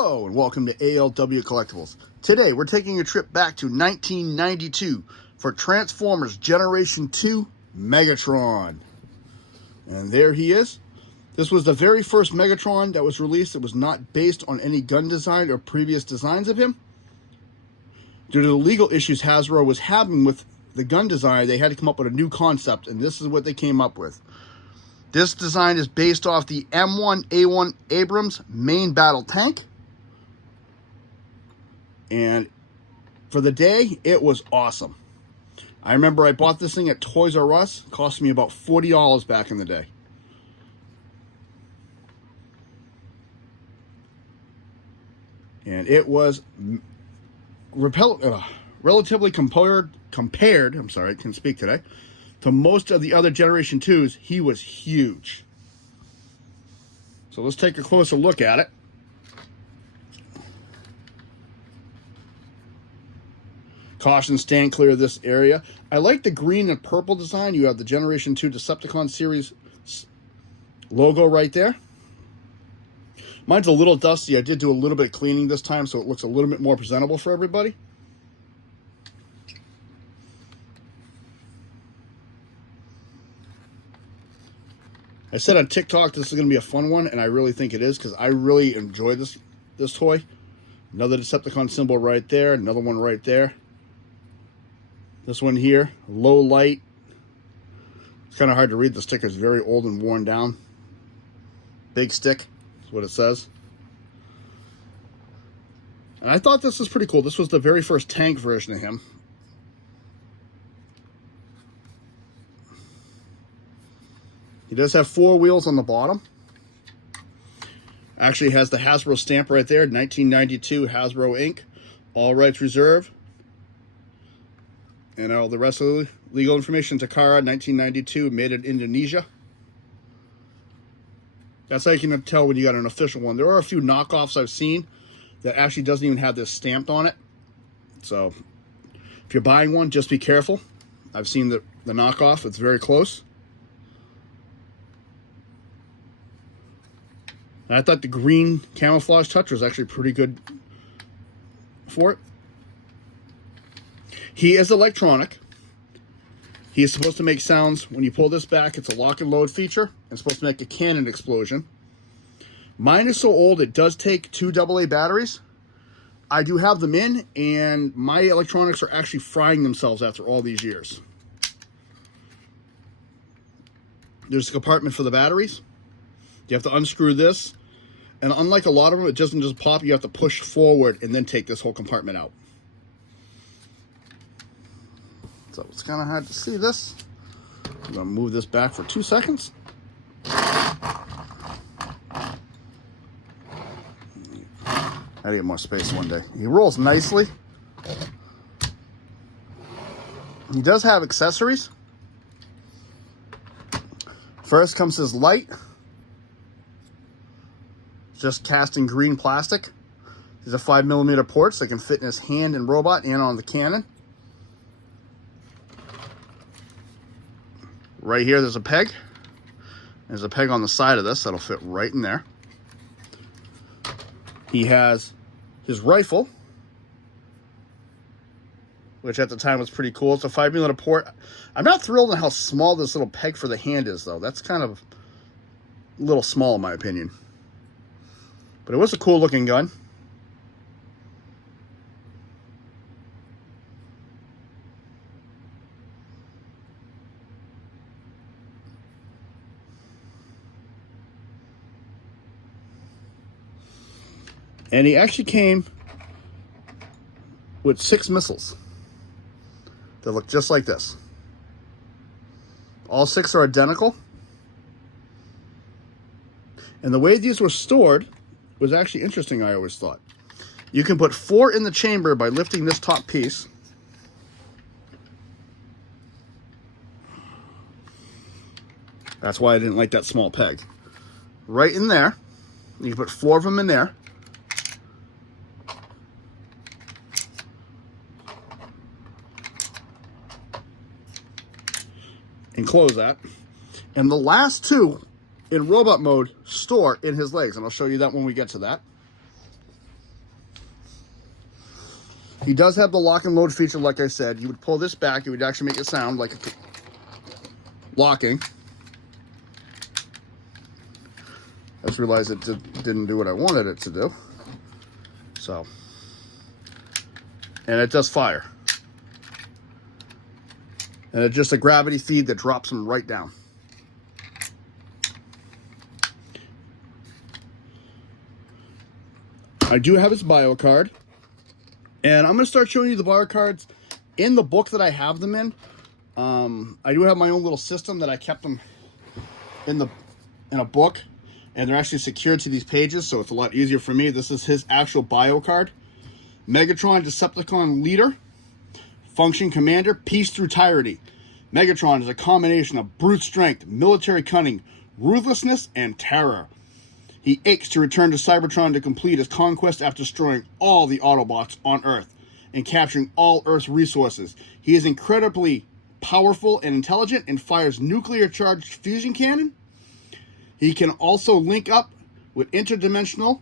Hello and welcome to ALW Collectibles. Today we're taking a trip back to 1992 for Transformers Generation 2 Megatron. And there he is. This was the very first Megatron that was released. It was not based on any gun design or previous designs of him. Due to the legal issues Hasbro was having with the gun design, they had to come up with a new concept, and this is what they came up with. This design is based off the M1A1 Abrams main battle tank. And for the day, it was awesome. I remember I bought this thing at Toys R Us. It cost me about $40 back in the day. And it was relatively compared, I'm sorry, I can't speak today, to most of the other Generation 2s. He was huge. So let's take a closer look at it. Caution, stand clear of this area. I like the green and purple design. You have the Generation 2 Decepticon series logo right there. Mine's a little dusty. I did do a little bit of cleaning this time, so it looks a little bit more presentable for everybody. I said on TikTok this is going to be a fun one, and I really think it is, because I really enjoy this toy. Another Decepticon symbol right there. Another one right there. This one here, low light. It's kind of hard to read. The sticker is very old and worn down. Big stick is what it says. And I thought this was pretty cool. This was the very first tank version of him. He does have 4 wheels on the bottom. Actually has the Hasbro stamp right there, 1992 Hasbro Inc. All rights reserved. And all the rest of the legal information, Takara, 1992, made in Indonesia. That's how you can tell when you got an official one. There are a few knockoffs I've seen that actually doesn't even have this stamped on it. So if you're buying one, just be careful. I've seen the knockoff. It's very close. And I thought the green camouflage touch was actually pretty good for it. He is electronic. He is supposed to make sounds. When you pull this back, it's a lock and load feature. It's supposed to make a cannon explosion. Mine is so old, it does take 2 AA batteries. I do have them in, and my electronics are actually frying themselves after all these years. There's a compartment for the batteries. You have to unscrew this. And unlike a lot of them, it doesn't just pop. You have to push forward and then take this whole compartment out. So it's kind of hard to see this. I'm going to move this back for 2 seconds. I gotta get more space one day. He rolls nicely. He does have accessories. First comes his light. Just cast in green plastic. These are 5mm ports that can fit in his hand and robot and on the cannon. Right here, there's a peg. There's a peg on the side of this that'll fit right in there. He has his rifle, which at the time was pretty cool. It's a 5mm port. I'm not thrilled on how small this little peg for the hand is, though. That's kind of a little small, in my opinion. But it was a cool looking gun. And he actually came with 6 missiles that look just like this. All 6 are identical. And the way these were stored was actually interesting, I always thought. You can put 4 in the chamber by lifting this top piece. That's why I didn't like that small peg. Right in there. You can put 4 of them in there. And close that. And the last 2 in robot mode store in his legs, and I'll show you that when we get to that. He does have the lock and load feature, like I said. You would pull this back, it would actually make it sound like locking. I just realized it didn't do what I wanted it to do. So, and it does fire. And it's just a gravity feed that drops them right down. I do have his bio card. And I'm going to start showing you the bio cards in the book that I have them in. I do have my own little system that I kept them in a book. And they're actually secured to these pages, so it's a lot easier for me. This is his actual bio card. Megatron, Decepticon Leader. Function Commander, Peace Through Tyranny. Megatron is a combination of brute strength, military cunning, ruthlessness, and terror. He aches to return to Cybertron to complete his conquest after destroying all the Autobots on Earth and capturing all Earth's resources. He is incredibly powerful and intelligent and fires nuclear-charged fusion cannon. He can also link up with interdimensionally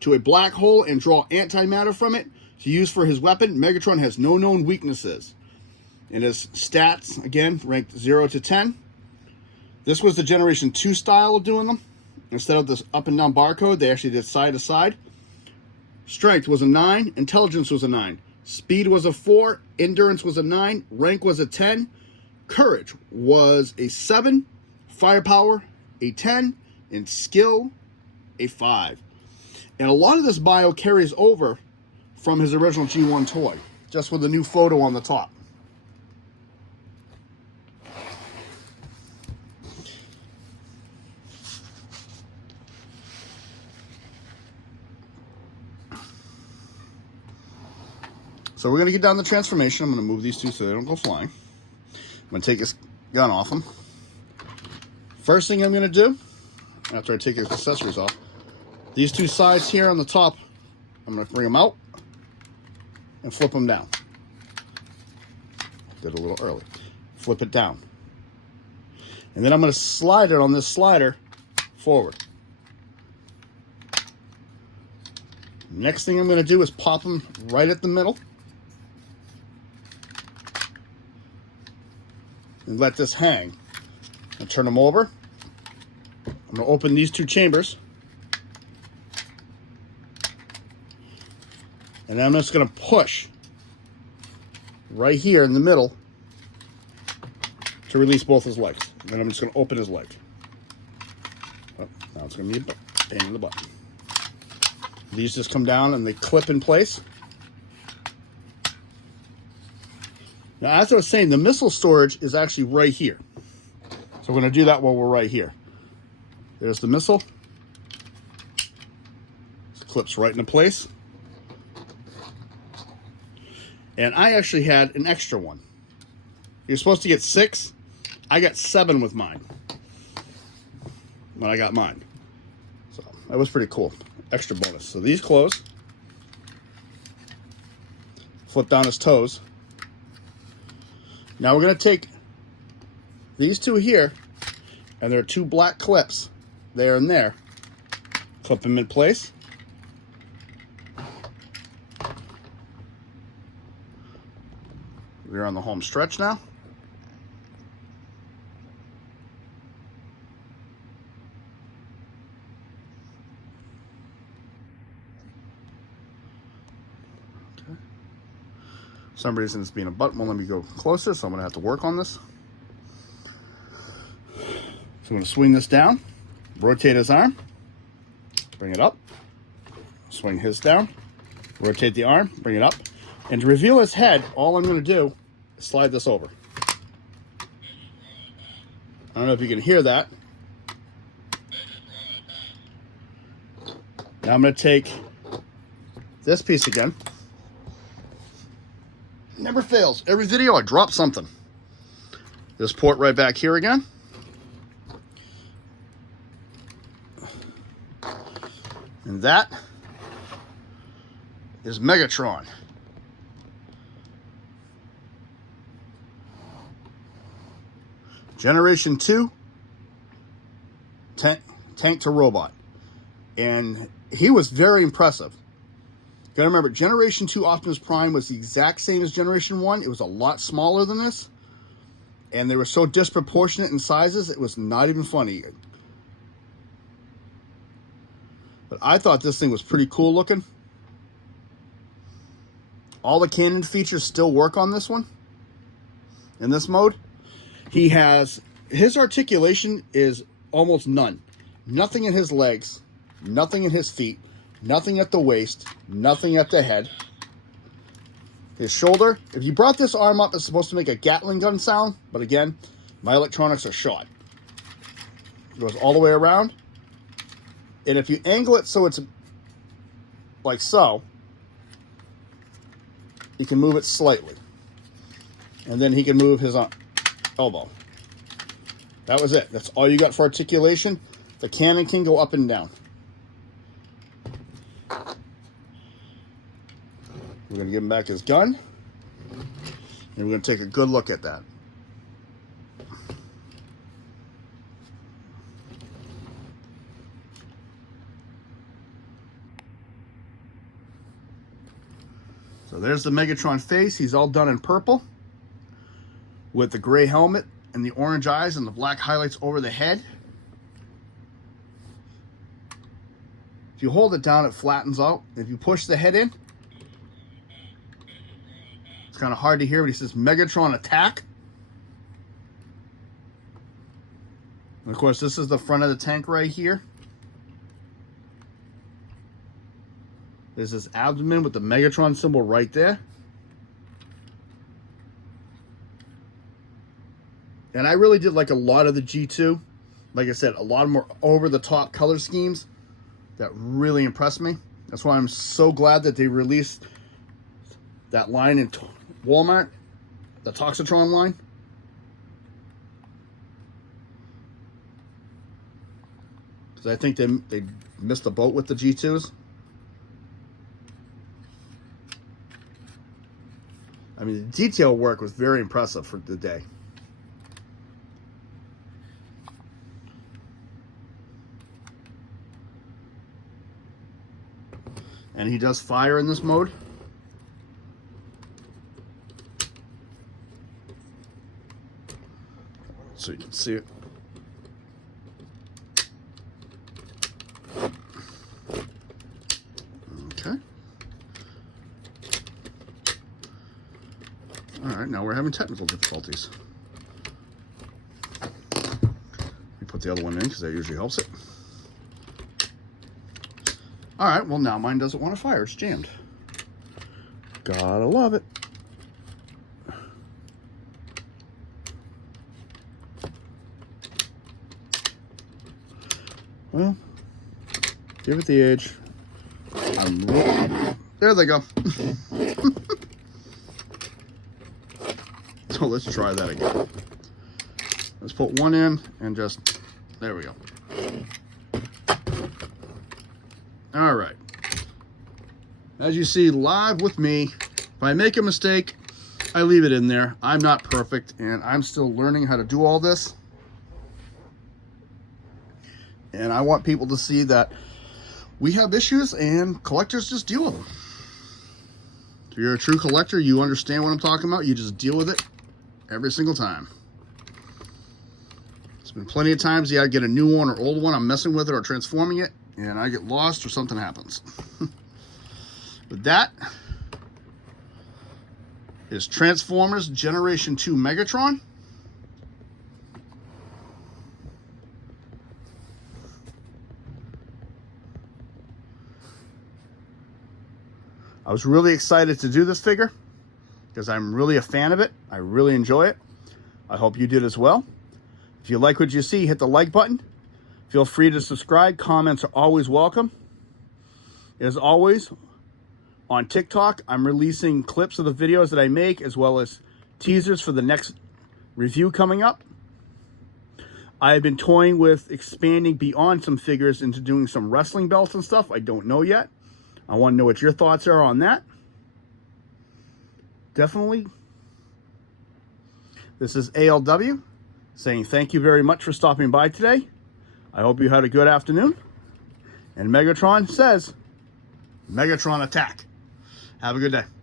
to a black hole and draw antimatter from it to use for his weapon. Megatron has no known weaknesses. And his stats, again, ranked 0 to 10. This was the Generation 2 style of doing them. Instead of this up and down barcode, they actually did side to side. Strength was a 9. Intelligence was a 9. Speed was a 4. Endurance was a 9. Rank was a 10. Courage was a 7. Firepower, a 10. And skill, a 5. And a lot of this bio carries over from his original G1 toy, just with a new photo on the top. So we're going to get down the transformation. I'm going to move these two so they don't go flying. I'm going to take this gun off them. First thing I'm going to do, after I take his accessories off, these two sides here on the top, I'm going to bring them out and flip them down. Did it a little early. Flip it down. And then I'm going to slide it on this slider forward. Next thing I'm going to do is pop them right at the middle. And let this hang. And turn them over. I'm going to open these two chambers. And I'm just going to push right here in the middle to release both his legs. And then I'm just going to open his leg. Oh, now it's going to be a pain in the butt. These just come down and they clip in place. Now, as I was saying, the missile storage is actually right here. So we're going to do that while we're right here. There's the missile. It clips right into place. And I actually had an extra one. You're supposed to get 6. I got 7 with mine when I got mine. So that was pretty cool. Extra bonus. So these close. Flip down his toes. Now we're going to take these two here, and there are 2 black clips there and there. Clip them in place. We're on the home stretch now. Okay. For some reason it's being a button won't let me go closer, so I'm going to have to work on this. So I'm going to swing this down, rotate his arm, bring it up, swing his down, rotate the arm, bring it up. And to reveal his head, all I'm going to do is slide this over. I don't know if you can hear that. Now I'm going to take this piece again. Never fails. Every video I drop something. This port right back here again. And that is Megatron. Generation 2, tank to robot. And he was very impressive. Gotta remember, Generation 2 Optimus Prime was the exact same as Generation 1. It was a lot smaller than this. And they were so disproportionate in sizes, it was not even funny. But I thought this thing was pretty cool looking. All the cannon features still work on this one. In this mode. He has, his articulation is almost none. Nothing in his legs, nothing in his feet, nothing at the waist, nothing at the head. His shoulder, if you brought this arm up, it's supposed to make a Gatling gun sound, but again, my electronics are shot. It goes all the way around, and if you angle it so it's like so, you can move it slightly. And then he can move his elbow. That was it. That's all you got for articulation. The cannon can go up and down. We're going to give him back his gun. And we're going to take a good look at that. So there's the Megatron face. He's all done in purple, with the gray helmet and the orange eyes and the black highlights over the head. If you hold it down, it flattens out. If you push the head in, it's kind of hard to hear, but he says Megatron attack. And of course, this is the front of the tank right here. There's this abdomen with the Megatron symbol right there. And I really did like a lot of the G2. Like I said, a lot more over-the-top color schemes that really impressed me. That's why I'm so glad that they released that line in Walmart, the Toxitron line. Because I think they missed the boat with the G2s. I mean, the detail work was very impressive for the day. And he does fire in this mode. So you can see it. Okay. All right, now we're having technical difficulties. Let me put the other one in because that usually helps it. All right, well now mine doesn't want to fire. It's jammed. Gotta love it. Well, give it the age. There they go. So let's try that again. Let's put one in and just, there we go. All right. As you see live with me, if I make a mistake, I leave it in there. I'm not perfect, and I'm still learning how to do all this. And I want people to see that we have issues, and collectors just deal with them. If you're a true collector, you understand what I'm talking about. You just deal with it every single time. There's been plenty of times you gotta get a new one or old one. I'm messing with it or transforming it, and I get lost or something happens. But that is Transformers Generation 2 Megatron. I was really excited to do this figure because I'm really a fan of it. I really enjoy it. I hope you did as well. If you like what you see, hit the like button. Feel free to subscribe. Comments are always welcome. As always, on TikTok, I'm releasing clips of the videos that I make as well as teasers for the next review coming up. I've been toying with expanding beyond some figures into doing some wrestling belts and stuff. I don't know yet. I want to know what your thoughts are on that. Definitely. This is ALW saying thank you very much for stopping by today. I hope you had a good afternoon. And Megatron says, Megatron attack. Have a good day.